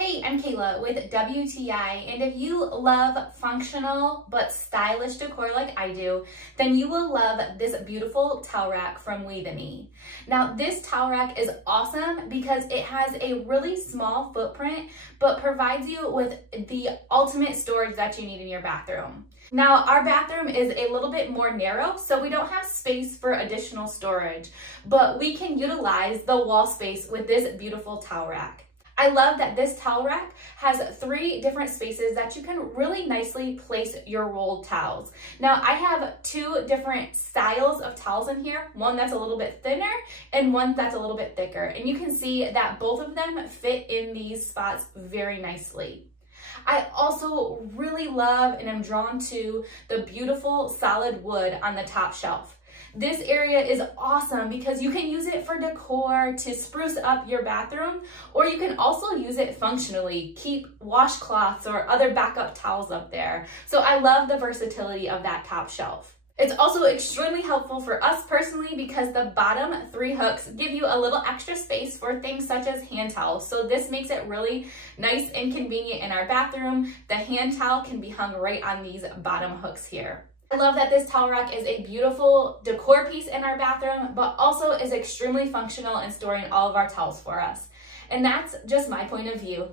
Hey, I'm Kayla with WTI, and if you love functional but stylish decor like I do, then you will love this beautiful towel rack from Wetheny. Now, this towel rack is awesome because it has a really small footprint, but provides you with the ultimate storage that you need in your bathroom. Now, our bathroom is a little bit more narrow, so we don't have space for additional storage, but we can utilize the wall space with this beautiful towel rack. I love that this towel rack has 3 different spaces that you can really nicely place your rolled towels. Now, I have 2 different styles of towels in here, one that's a little bit thinner and one that's a little bit thicker. And you can see that both of them fit in these spots very nicely. I also really love and am drawn to the beautiful solid wood on the top shelf. This area is awesome because you can use it for decor to spruce up your bathroom, or you can also use it functionally, keep washcloths or other backup towels up there. So I love the versatility of that top shelf. It's also extremely helpful for us personally because the bottom 3 hooks give you a little extra space for things such as hand towels. So this makes it really nice and convenient in our bathroom. The hand towel can be hung right on these bottom hooks here. I love that this towel rack is a beautiful decor piece in our bathroom, but also is extremely functional in storing all of our towels for us. And that's just my point of view.